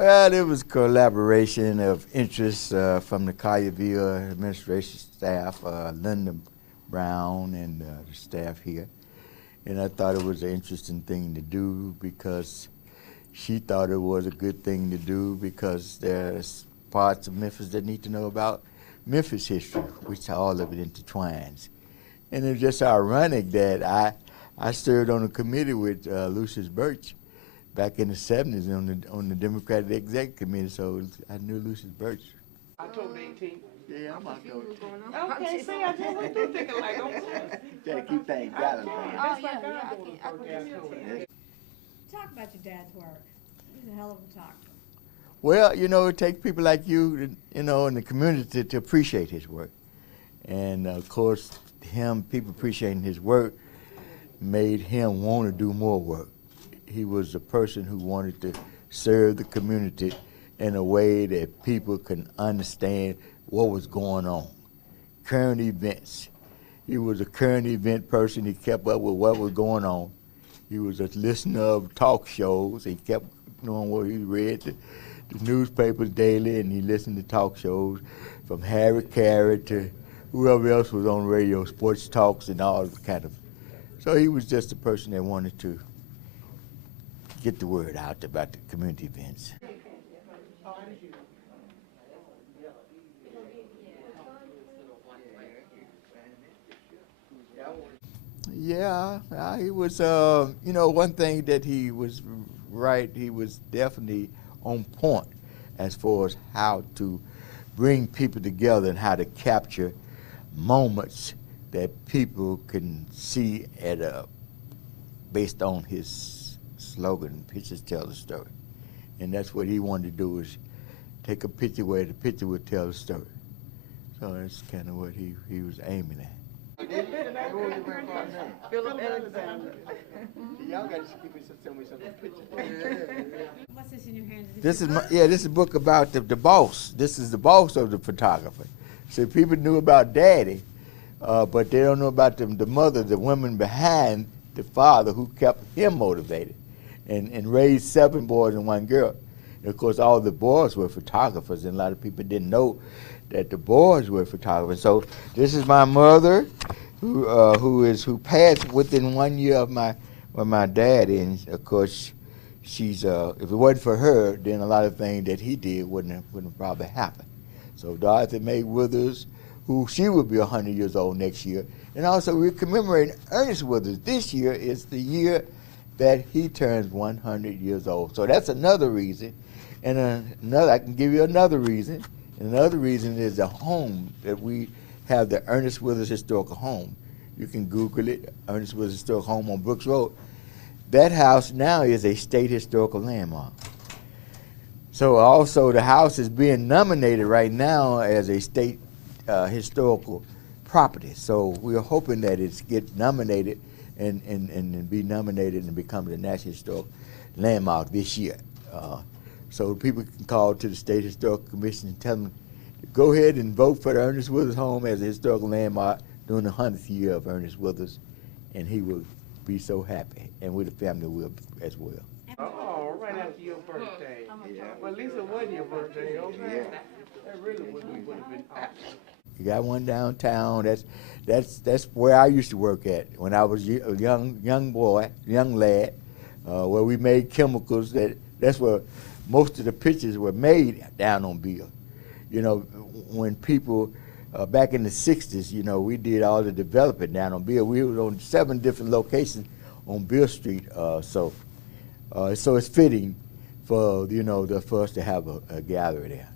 Well, it was collaboration of interest from the Collierville administration staff, Linda Brown and the staff here. And I thought it was an interesting thing to do because she thought it was a good thing to do because there's parts of Memphis that need to know about Memphis history, which all of it intertwines. And it's just ironic that I served on a committee with Lucius Birch back in the 70s on the Democratic Executive Committee, so I knew Lucius Birch. October 18th. Yeah, I'm October 18th. Okay, see, I just went through thinking like, okay. Try to keep things balanced, man. That's like I'm doing the podcast. Talk about your dad's work. He's a hell of a talker. Well, you know, it takes people like you, you know, in the community to appreciate his work. And, of course, people appreciating his work made him want to do more work. He was a person who wanted to serve the community in a way that people can understand what was going on. Current events. He was a current event person. He kept up with what was going on. He was a listener of talk shows. He kept knowing what he read, the newspapers daily, and he listened to talk shows from Harry Carey to whoever else was on radio, sports talks and all kind of. So he was just a person that wanted to get the word out about the community events. Yeah, he was, you know, one thing that he was right, he was definitely on point as far as how to bring people together and how to capture moments that people can see based on his slogan, pictures tell the story. And that's what he wanted to do, is take a picture where the picture would tell the story. So that's kind of what he was aiming at. Philip Alexander. Y'all got to keep me some pictures. What's this in your hands? This is a book about the boss. This is the boss of the photographer. So people knew about Daddy, but they don't know about the mother, the woman behind the father who kept him motivated and raised 7 boys and 1 girl. And of course, all the boys were photographers, and a lot of people didn't know that the boys were photographers. So this is my mother, who passed within 1 year of my daddy, and of course, she's if it wasn't for her, then a lot of things that he did wouldn't have probably happened. So Dorothy Mae Withers, who she will be 100 years old next year, and also we're commemorating Ernest Withers. This year is the year that he turns 100 years old. So that's another reason, and I can give you another reason. And another reason is the home that we have, the Ernest Withers Historical Home. You can Google it, Ernest Withers Historical Home on Brooks Road. That house now is a state historical landmark. So also the house is being nominated right now as a state historical property. So we're hoping that it gets nominated and be nominated and become the National Historic Landmark this year. So people can call to the State Historical Commission and tell them to go ahead and vote for the Ernest Withers home as a historical landmark during the 100th year of Ernest Withers, and he will be so happy, and we the family will as well. Oh, right after your birthday. Yeah. Well, at least it wasn't your birthday, okay? Yeah. That really would have been awesome. You got one downtown. That's where I used to work at when I was a young boy, young lad, where we made chemicals. That's where most of the pictures were made down on Beale. You know, when people, back in the 60s, you know, we did all the development down on Beale. We were on 7 different locations on Beale Street, so it's fitting for, you know, for us to have a gallery there.